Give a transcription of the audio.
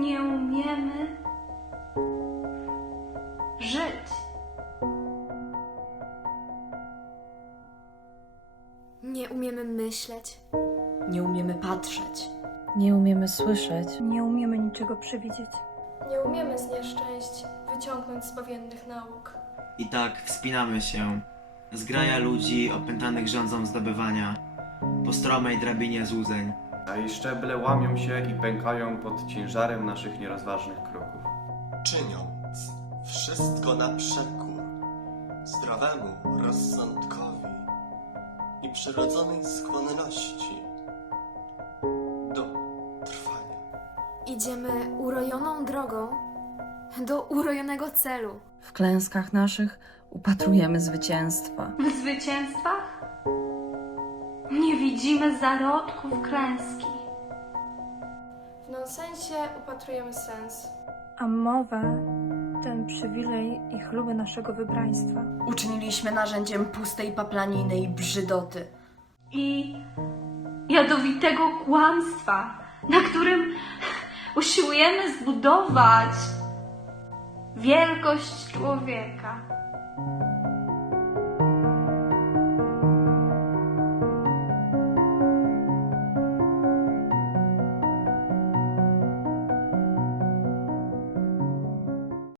nie umiemy żyć. Nie umiemy myśleć. Nie umiemy patrzeć. Nie umiemy słyszeć. Nie umiemy niczego przewidzieć. Nie umiemy z nieszczęść wyciągnąć z bawiennych nauk. I tak wspinamy się. Zgraja ludzi opętanych rządzą zdobywania po stromej drabinie złudzeń. A jej szczeble łamią się i pękają pod ciężarem naszych nierozważnych kroków. czyniąc wszystko na przekór zdrowemu rozsądkowi i przyrodzonej skłonności do trwania. Idziemy urojoną drogą do urojonego celu. W klęskach naszych upatrujemy zwycięstwa. W zwycięstwach widzimy zarodków klęski. W nonsensie upatrujemy sens. A mowę, ten przywilej i chluby naszego wybraństwa. Uczyniliśmy narzędziem pustej paplaniny i brzydoty. i jadowitego kłamstwa, na którym usiłujemy zbudować wielkość człowieka.